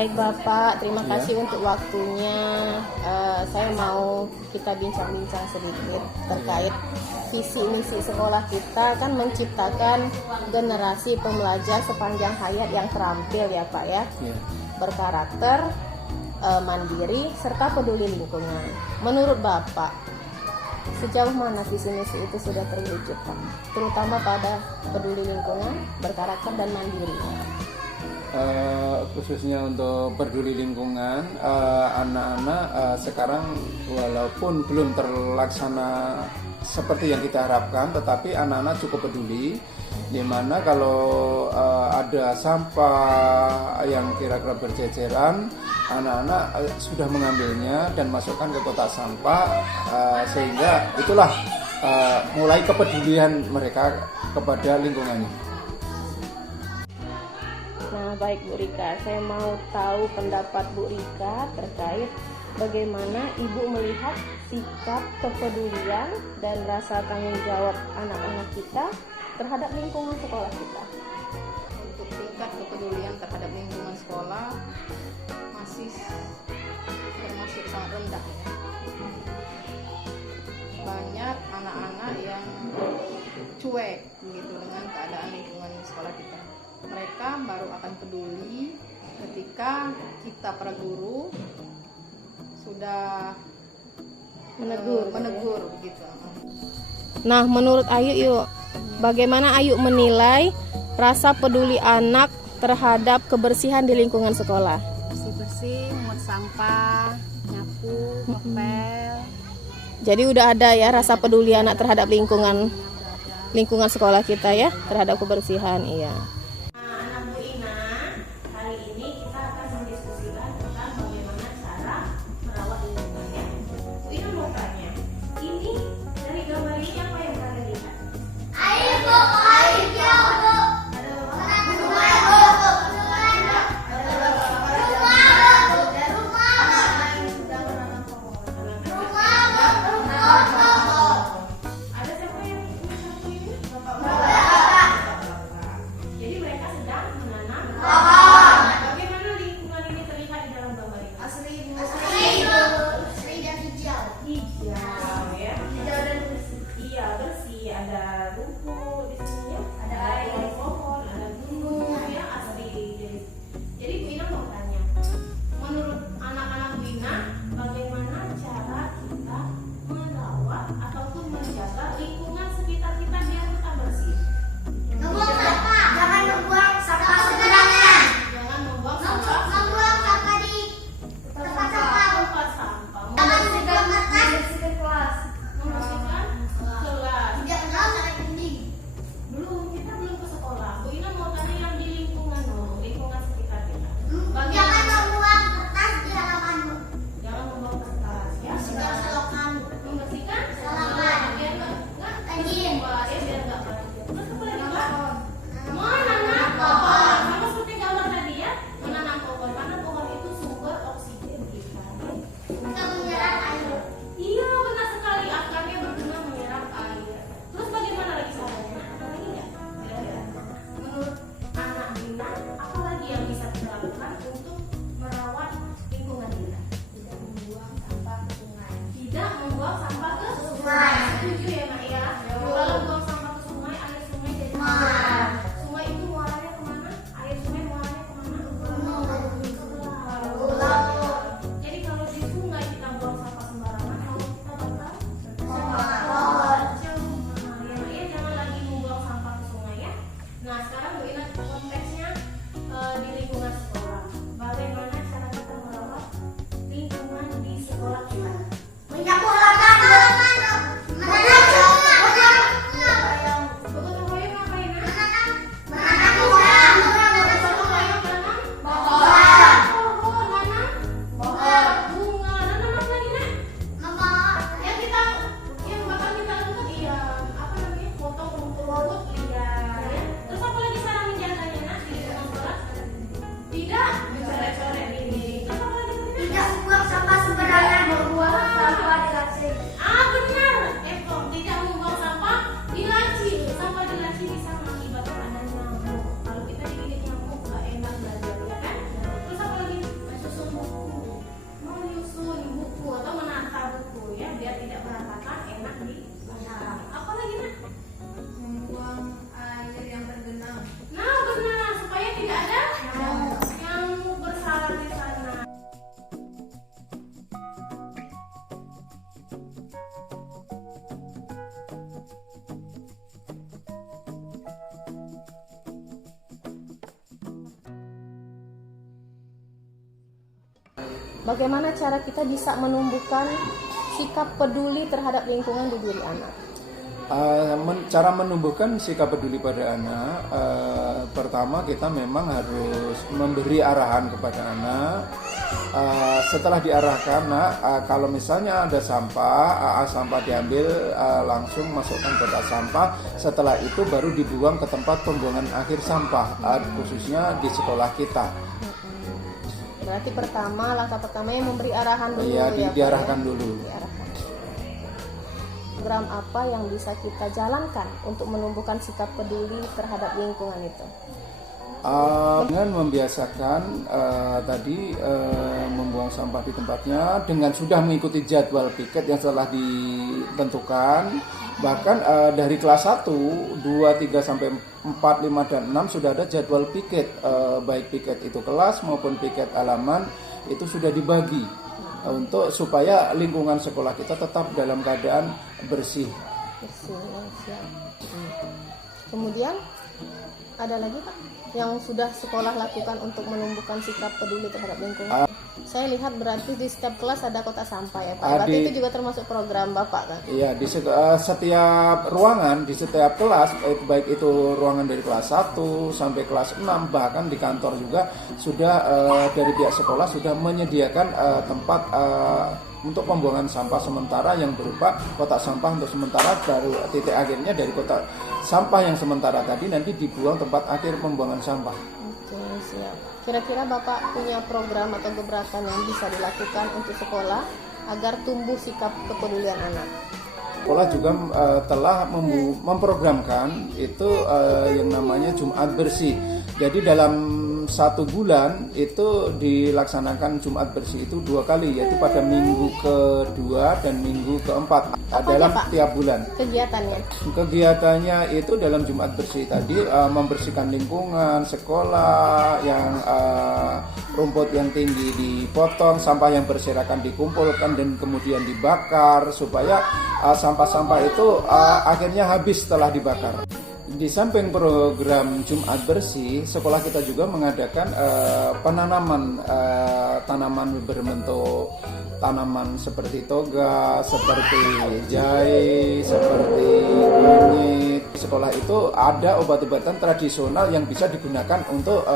Baik Bapak, terima kasih untuk waktunya. Saya mau kita bincang-bincang sedikit terkait visi misi sekolah kita kan menciptakan generasi pembelajar sepanjang hayat yang terampil ya Pak ya, berkarakter, mandiri serta peduli lingkungan. Menurut Bapak, sejauh mana visi misi itu sudah terwujud Pak? Terutama pada peduli lingkungan, berkarakter dan mandiri. Khususnya untuk peduli lingkungan, anak-anak sekarang walaupun belum terlaksana seperti yang kita harapkan, tetapi anak-anak cukup peduli, dimana kalau ada sampah yang kira-kira berceceran, anak-anak sudah mengambilnya dan masukkan ke kotak sampah, sehingga itulah mulai kepedulian mereka kepada lingkungannya. Nah, baik Bu Rika, saya mau tahu pendapat Bu Rika terkait bagaimana Ibu melihat sikap kepedulian dan rasa tanggung jawab anak-anak kita terhadap lingkungan sekolah kita. Untuk tingkat kepedulian terhadap lingkungan sekolah masih termasuk sangat rendah ya. Banyak anak-anak yang cuek begitu dengan keadaan lingkungan sekolah kita. Mereka baru akan peduli ketika kita para guru sudah menegur begitu. Nah, menurut Ayu yuk, bagaimana Ayu menilai rasa peduli anak terhadap kebersihan di lingkungan sekolah? Bersih-bersih, muat sampah, nyapu, ngepel. Jadi udah ada ya rasa peduli anak terhadap lingkungan sekolah kita ya, terhadap kebersihan. Iya. Anak Bu Ina, kali ini kita akan mendiskusikan tentang bagaimana cara merawat lingkungan ya. Bu Ina mau tanya, ini dari gambar ini apa yang kalian lihat? Air bu, air hijau bu. Ada siapa yang menyapu ini? Jadi mereka sedang menanam pohon. Bagaimana lingkungan ini terlihat di dalam gambar ini? Asri dan hijau. Hijau ya. Hijau dan bersih. Iya bersih. Ada rumput di sini ya. Ada air, pohon, ada gunung ya asli. Jadi Bu Ina mau tanya, menurut anak-anak Bu Ina, bagaimana cara kita merawat ataupun menjaga lingkungan sekitar kita biar tetap bersih? Membuang sampah. Jangan membuang sampah sembarangan. Jangan membuang sampah. Membuang sampah di tempat sampah. Tempat sampah. Jangan membuang kertas. Kelas. Membersihkan kelas. Tidak kenal cara pending. Kita belum ke sekolah. Bu Ina mau tanya yang di lingkungan dulu, lingkungan sekitar kita. Jangan membuang kertas di halaman bu. Jangan membuang kertas ya. Bersihkan selokan. Membersihkan Halaman. biar nggak Anjing. Mbak, ya biar nggak banjir. Terus apa lagi Mbak? Menanam pohon. Sama seperti gambar tadi ya, menanam pohon. Karena pohon itu sumber oksigen kita. Kita menyerap air. Iya benar sekali, akarnya berguna menyerap air. Terus bagaimana lagi caranya? Ada lagi nggak? Kira-kira? Menurut anak Dina, apa lagi yang bisa kita lakukan untuk merawat lingkungan kita? Tidak membuang sampah ke sungai. Tidak membuang sampah ke Sungai. Setuju ya Mak ya? Kalau buang sampah ke sungai, air sungai jadi Mual. Sungai itu muaranya kemana? Air sungai muaranya kemana? Pulau. Jadi kalau di sungai kita buang sampah sembarangan, kalau kita bakal Pohon. ya, jangan lagi membuang sampah ke sungai ya. Nah sekarang Bu Ina konteksnya di lingkungan sekolah. Bagaimana cara kita merawat lingkungan di sekolah kita? Menyapu halaman. Menanam bagaimana cara kita bisa menumbuhkan sikap peduli terhadap lingkungan di diri anak? Cara menumbuhkan sikap peduli pada anak, pertama kita memang harus memberi arahan kepada anak. Setelah diarahkan, kalau misalnya ada sampah, sampah diambil langsung masukkan ke kotak sampah. Setelah itu baru dibuang ke tempat pembuangan akhir sampah, khususnya di sekolah kita. Berarti langkah pertamanya memberi arahan dulu. Iya, ya, diarahkan Pak, ya? dulu. Program apa yang bisa kita jalankan untuk menumbuhkan sikap peduli terhadap lingkungan itu? Dengan membiasakan membuang sampah di tempatnya, dengan sudah mengikuti jadwal piket yang telah ditentukan. Bahkan dari kelas 1, 2, 3 sampai 4, 5 dan 6 sudah ada jadwal piket, baik piket itu kelas maupun piket halaman itu sudah dibagi untuk supaya lingkungan sekolah kita tetap dalam keadaan bersih. Kemudian ada lagi Pak yang sudah sekolah lakukan untuk menumbuhkan sikap peduli terhadap lingkungan? Saya lihat berarti di setiap kelas ada kotak sampah ya Pak. Berarti itu juga termasuk program Bapak kan? Iya, di setiap ruangan, di setiap kelas, baik itu ruangan dari kelas 1 sampai kelas 6, bahkan di kantor juga sudah dari pihak sekolah sudah menyediakan tempat untuk pembuangan sampah sementara yang berupa kotak sampah untuk sementara, baru titik akhirnya dari kotak sampah yang sementara tadi nanti dibuang tempat akhir pembuangan sampah. Oke, siap. Kira-kira Bapak punya program atau gebrakan yang bisa dilakukan untuk sekolah agar tumbuh sikap kepedulian anak? Sekolah juga telah memprogramkan itu yang namanya Jumat Bersih. Jadi dalam 1 bulan itu dilaksanakan Jumat Bersih itu 2 kali, yaitu pada minggu ke-2 dan minggu ke-4 dalam tiap bulan. Kegiatannya itu dalam Jumat Bersih tadi membersihkan lingkungan sekolah, yang rumput yang tinggi dipotong, sampah yang berserakan dikumpulkan dan kemudian dibakar supaya sampah-sampah itu akhirnya habis setelah dibakar. Di samping program Jumat Bersih, sekolah kita juga mengadakan penanaman tanaman berbentuk tanaman seperti toga, seperti jahe, seperti kunyit. Sekolah itu ada obat-obatan tradisional yang bisa digunakan untuk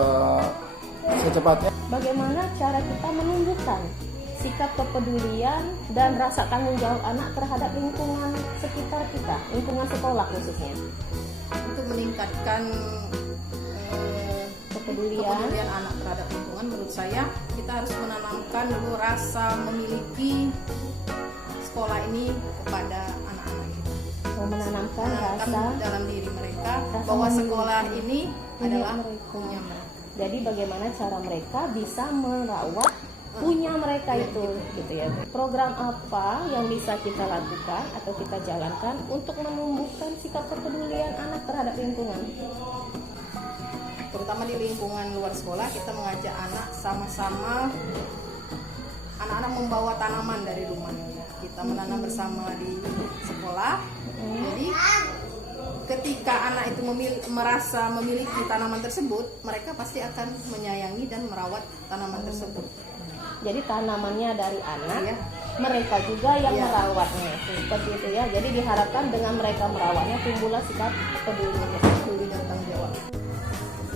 secepatnya. Bagaimana cara kita menumbuhkan sikap kepedulian dan rasa tanggung jawab anak terhadap lingkungan sekitar kita, lingkungan sekolah khususnya? Untuk meningkatkan kepedulian anak terhadap lingkungan, menurut saya kita harus menanamkan dulu rasa memiliki sekolah ini kepada anak-anak kita. Menanamkan rasa dalam diri mereka bahwa sekolah ini adalah punya mereka. Jadi bagaimana cara mereka bisa merawat punya mereka itu, gitu ya. Program apa yang bisa kita lakukan atau kita jalankan untuk menumbuhkan sikap kepedulian anak terhadap lingkungan? Terutama di lingkungan luar sekolah, kita mengajak anak sama-sama, anak-anak membawa tanaman dari rumah. Kita menanam bersama di sekolah. Jadi ketika anak itu merasa memiliki tanaman tersebut, mereka pasti akan menyayangi dan merawat tanaman tersebut. Jadi tanamannya dari anak, mereka juga yang merawatnya, seperti itu ya. Jadi diharapkan dengan mereka merawatnya timbullah sikap peduli dan tanggung jawab.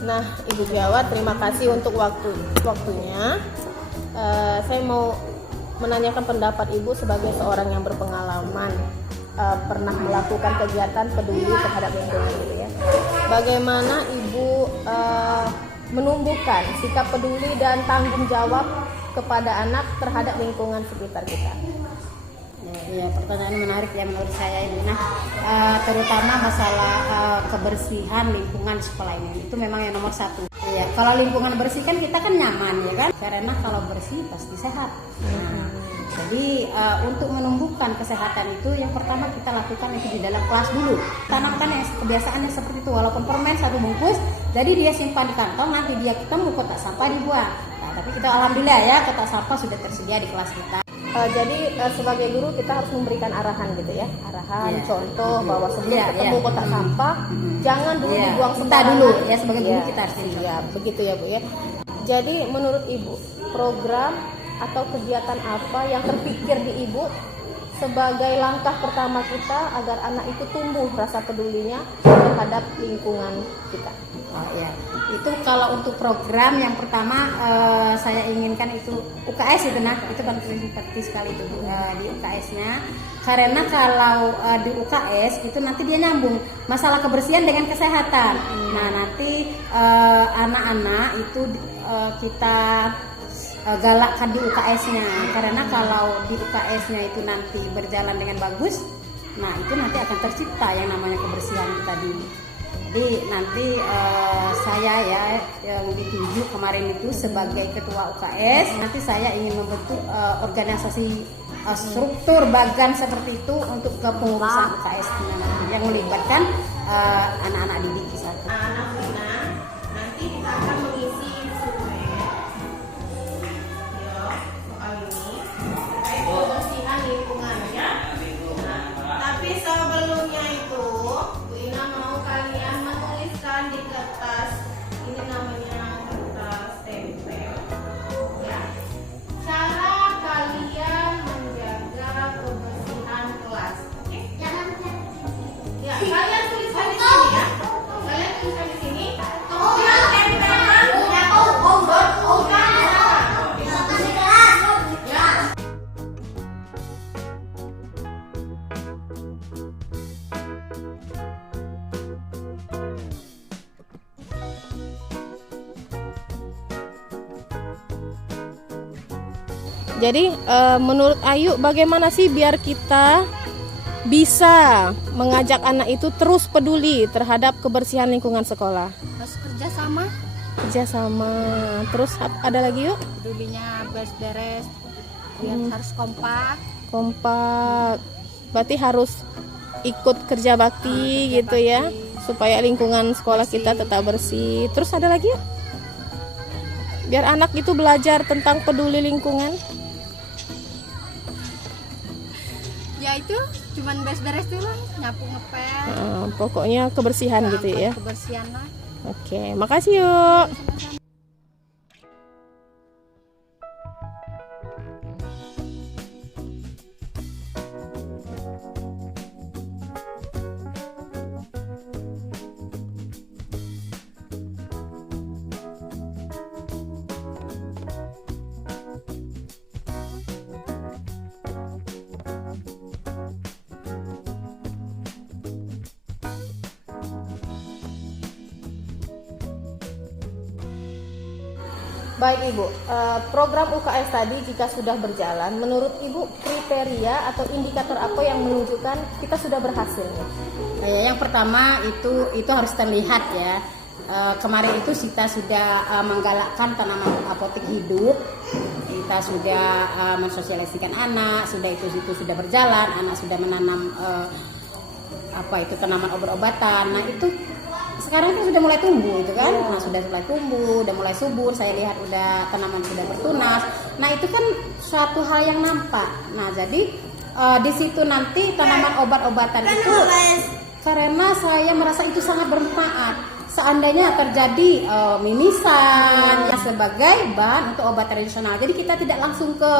Nah, Ibu Jawa, terima kasih untuk waktunya. Saya mau menanyakan pendapat Ibu sebagai seorang yang berpengalaman, pernah melakukan kegiatan peduli terhadap lingkungan gitu ya. Bagaimana Ibu menumbuhkan sikap peduli dan tanggung jawab kepada anak terhadap lingkungan sekitar kita? Ya, pertanyaan menarik ya menurut saya ini. Nah, terutama masalah kebersihan lingkungan sekolah ini itu memang yang nomor 1. Ya, kalau lingkungan bersih kan kita kan nyaman ya kan, karena kalau bersih pasti sehat. Nah, jadi untuk menumbuhkan kesehatan itu yang pertama kita lakukan itu di dalam kelas dulu. Tanamkan yang kebiasaannya seperti itu, walaupun permen 1 bungkus, jadi dia simpan di kantong, nanti dia ketemu kotak sampah dibuang. Nah, tapi kita alhamdulillah ya kotak sampah sudah tersedia di kelas kita. Jadi sebagai guru kita harus memberikan arahan gitu ya, contoh bahwa sebelum ketemu kotak sampah jangan dulu dibuang sembarangan dulu ya, sebagai guru kita harus begitu ya Bu ya. Jadi menurut Ibu, program atau kegiatan apa yang terpikir di ibu sebagai langkah pertama kita agar anak itu tumbuh rasa pedulinya terhadap lingkungan kita? Oh ya, itu kalau untuk program yang pertama saya inginkan itu UKS itu itu kan penting sekali itu di UKS-nya, karena kalau di UKS itu nanti dia nyambung masalah kebersihan dengan kesehatan. Nah nanti anak-anak itu kita galakkan di UKS-nya, karena kalau di UKS-nya itu nanti berjalan dengan bagus, nah itu nanti akan tercipta yang namanya kebersihan kita di. Jadi nanti saya ya yang ditunjuk kemarin itu sebagai ketua UKS, nanti saya ingin membentuk organisasi struktur bagan seperti itu untuk kepengurusan UKS yang melibatkan anak-anak didik di sana. Anak-anak Vina, nanti kita akan mengisi survei soal ini terkait kebersihan lingkungan ya. Nah, tapi sebelumnya itu Bu Ina mau kalian menuliskan di kertas, ini namanya kertas tempel ya, cara kalian menjaga kebersihan kelas. Oke? Ya, kalian tuliskan di sini ya. Kalian tuliskan di sini. Kemudian tempelkan ya. Jadi menurut Ayu bagaimana sih biar kita bisa mengajak anak itu terus peduli terhadap kebersihan lingkungan sekolah? Harus kerjasama, Kerjasama. Terus ada lagi yuk? pedulinya beres-beres, harus kompak. Kompak. Berarti harus ikut kerja bakti gitu ya, supaya lingkungan sekolah kita tetap bersih. Terus ada lagi yuk? Biar anak itu belajar tentang peduli lingkungan. Ya itu cuman beres-beres dulu, nyapu ngepel, Pokoknya kebersihan gitu ya. kebersihan lah. Oke, makasih yuk. Baik Ibu, program UKS tadi jika sudah berjalan, menurut Ibu kriteria atau indikator apa yang menunjukkan kita sudah berhasil? Yang pertama itu harus terlihat ya. Kemarin itu kita sudah menggalakkan tanaman apotek hidup, kita sudah mensosialisasikan anak, itu sudah berjalan, anak sudah menanam tanaman obat-obatan. Nah itu sekarang itu sudah mulai tumbuh itu kan, nah sudah mulai tumbuh, udah mulai subur. Saya lihat udah tanaman sudah bertunas. Nah itu kan suatu hal yang nampak. Nah jadi di situ nanti tanaman obat-obatan itu, karena saya merasa itu sangat bermanfaat. Seandainya terjadi mimisan sebagai bahan untuk obat tradisional, jadi kita tidak langsung ke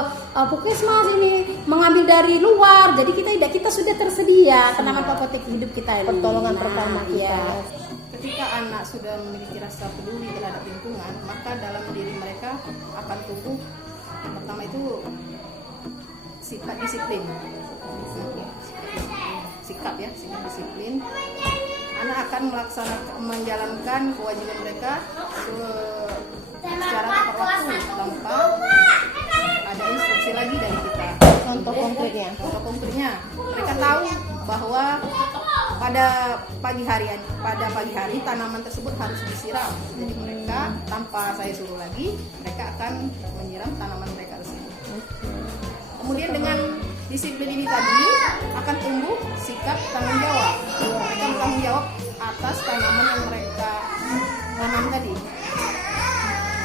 puskesmas ini mengambil dari luar. Jadi kita sudah tersedia tanaman apotek hidup kita ini. Pertolongan pertama kita. Ya. Ketika anak sudah memiliki rasa peduli terhadap lingkungan, maka dalam diri mereka akan tumbuh pertama itu sifat disiplin. Sikap disiplin. Anak akan menjalankan kewajiban mereka secara tepat waktu tanpa ada instruksi lagi dari kita. Contoh konkretnya, mereka tahu bahwa pada pagi hari tanaman tersebut harus disiram. Jadi mereka tanpa saya suruh lagi, mereka akan menyiram tanaman mereka tersebut. Kemudian dengan disiplin ini tadi akan tumbuh sikap tanggung jawab. Mereka bertanggung jawab atas tanaman yang mereka tanam tadi.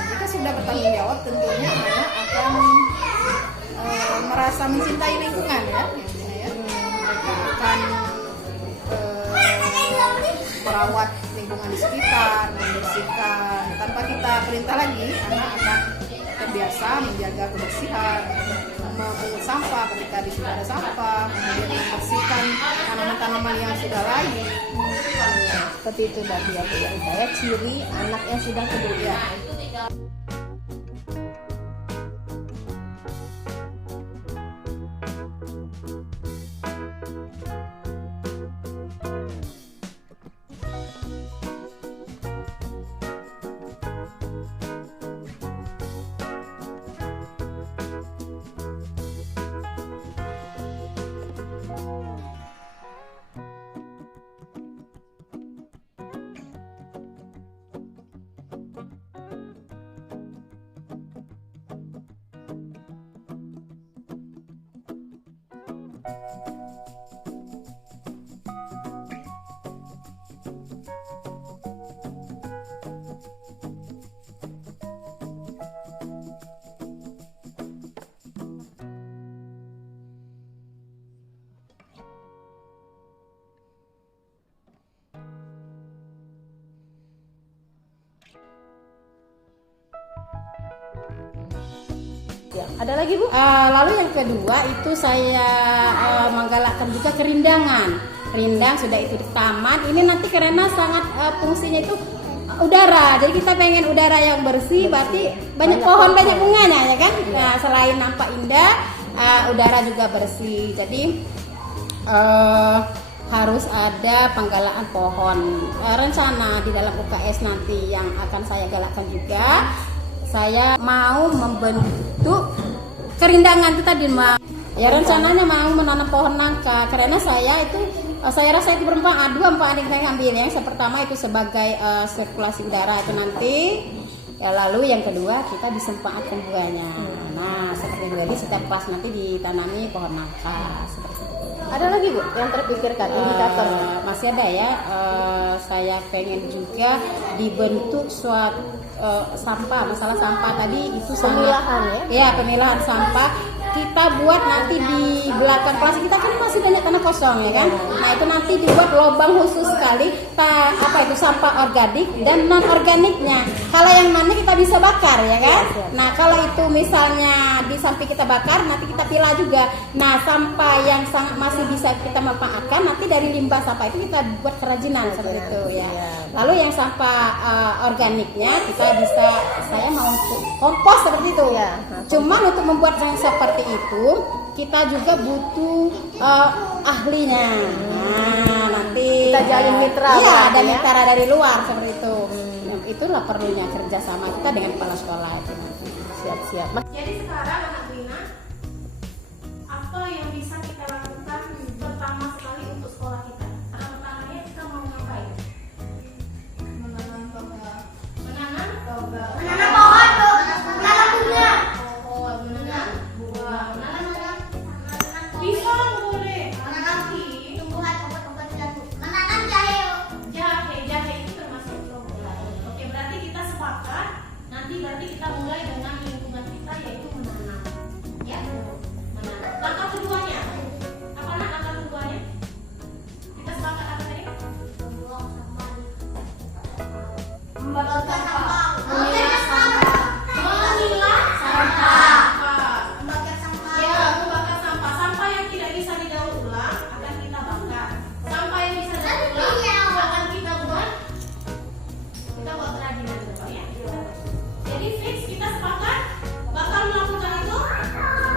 Jika sudah bertanggung jawab, tentunya anak akan merasa mencintai lingkungan ya. Mereka akan merawat lingkungan di sekitar, membersihkan. Tanpa kita perintah lagi, anak akan terbiasa menjaga kebersihan, mengungut sampah ketika di situ ada sampah, kemudian membersihkan tanaman-tanaman yang sudah layu. Seperti itu tadi ya Bu ya, saya ciri anak yang sudah peduli. Ya, ada lagi Bu? Lalu yang kedua itu saya menggalakkan juga kerindangan. Rindang sudah itu di taman. Ini nanti karena sangat fungsinya itu udara. Jadi kita pengen udara yang bersih, berarti banyak pohon, banyak bunganya ya kan. Nah, selain nampak indah, udara juga bersih. Jadi harus ada penggalaan pohon. Rencana di dalam UKS nanti yang akan saya galakkan juga, saya mau membentuk kerindangan itu tadi Mbak. Ya rencananya mau menanam pohon nangka karena saya rasa itu bermanfaat. Dua manfaat yang saya ambil. Yang pertama itu sebagai sirkulasi udara itu nanti. Ya lalu yang kedua kita bisa manfaatkan buahnya. Nah seperti itu jadi setiap pas nanti ditanami pohon nangka seperti itu. Ada lagi Bu yang terpikirkan indikatornya? Masih ada ya. Saya pengen juga dibentuk suatu sampah, masalah sampah tadi itu Pemilahan ya? Ya pemilahan sampah kita buat nanti di belakang kelas kita kan masih banyak tanah kosong ya kan. Nah itu nanti dibuat lubang khusus sekali sampah organik dan non organiknya. Kalau yang mana kita bisa bakar ya kan. Nah kalau itu misalnya di samping kita bakar nanti kita pilah juga. Nah sampah yang masih bisa kita manfaatkan nanti dari limbah sampah itu kita buat kerajinan seperti itu ya. Lalu yang sampah organiknya saya mau kompos seperti itu ya. Cuman untuk membuat yang seperti itu kita juga butuh ahlinya. Nah nanti kita jalin mitra. Iya ada mitra dari luar seperti itu. Itulah perlunya kerjasama kita dengan kepala sekolah itu. Siap-siap. Jadi sekarang anak Bina, apa yang bisa kita lakukan pertama sekali untuk sekolah kita? Pertamanya kita mau ngapain? Menanam toga. Menanam toga. Menanam pohon, menanam bunga. Pohon, menanam buah, menanam pisang boleh. Menanam tumbuhan obat-obat jantung. Menanam jahe. Jahe itu termasuk toga. Oke, berarti kita sepakat. Nanti berarti kita mulai dengan lingkungan kita yaitu menanam. Ya, menanam. Langkah keduanya, apa langkah keduanya? Kita sepakat apa tadi? Membuang sampah. Membakar sampah. Memilah sampah. Memilah sampah. Membakar sampah. Ya, membakar sampah. Sampah yang tidak bisa didaur ulang akan kita bakar. Sampah yang bisa didaur ulang akan kita buat kerajinan Bapak ya. Jadi fix kita sepakat bakal melakukan itu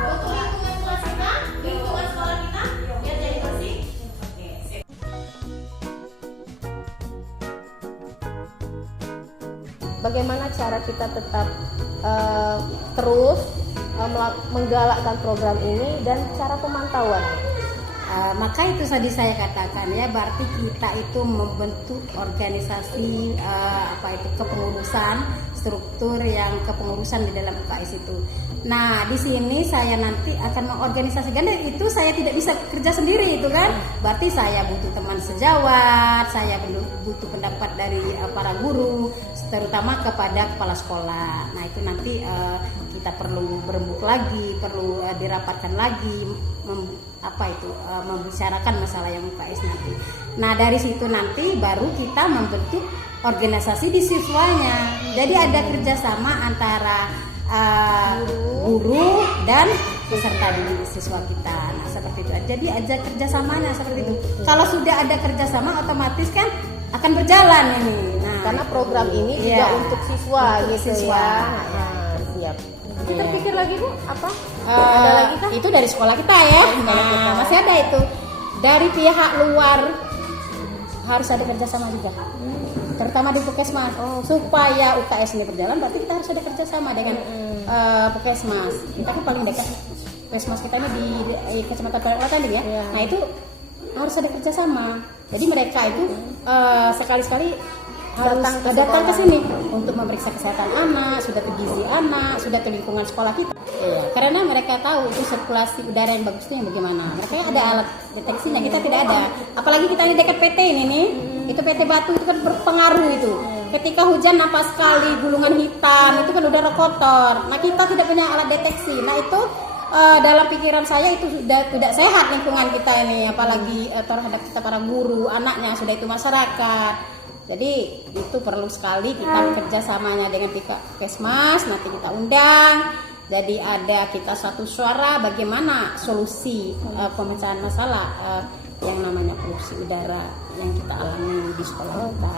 untuk lingkungan kelas kita, lingkungan sekolah kita biar jadi bersih. Oke, sip. Bagaimana cara kita tetap terus menggalakkan program ini dan cara pemantauan? Maka itu tadi saya katakan ya, berarti kita itu membentuk organisasi kepengurusan, struktur yang kepengurusan di dalam UKS itu. Nah di sini saya nanti akan mengorganisasikan, dan itu saya tidak bisa kerja sendiri itu kan. Berarti saya butuh teman sejawat, saya butuh pendapat dari para guru, terutama kepada kepala sekolah. Nah itu nanti kita perlu berembuk lagi, perlu dirapatkan lagi, membicarakan masalah yang UKS nanti. Nah dari situ nanti baru kita membentuk organisasi di siswanya. Jadi ada kerjasama antara guru dan peserta didik siswa kita. Nah seperti itu. Jadi ada kerjasamanya seperti itu. Kalau sudah ada kerjasama otomatis kan akan berjalan ini. Nah Karena program ini juga Iya. untuk siswa Untuk gitu siswa. ya. Nah, siap. Kita pikir lagi Bu, apa? Eh, Ada lagi kah? itu dari sekolah kita ya. Nah, masih ada itu dari pihak luar harus ada kerjasama juga, terutama di Puskesmas. Supaya UKS ini berjalan, berarti kita harus ada kerjasama dengan Puskesmas. Kita kan paling dekat Puskesmas kita ini di Kecamatan Pelataran ya. Nah itu harus ada kerjasama. Jadi mereka itu sekali-sekali harus datang ke sini untuk memeriksa kesehatan anak, sudah ke gizi anak, sudah ke lingkungan sekolah kita. Karena mereka tahu itu sirkulasi udara yang bagus itu yang bagaimana. Mereka ada alat deteksinya, kita tidak ada. Apalagi kita ini dekat PT ini nih, itu PT Batu itu kan berpengaruh itu. Ketika hujan nampak sekali gulungan hitam, itu kan udara kotor. Nah kita tidak punya alat deteksi. Nah itu dalam pikiran saya itu sudah tidak sehat lingkungan kita ini, apalagi terhadap kita para guru, anaknya sudah itu masyarakat. Jadi itu perlu sekali kita kerjasamanya dengan pihak Puskesmas, nanti kita undang. Jadi ada kita satu suara bagaimana solusi pemecahan masalah yang namanya polusi udara yang kita alami di sekolah kita.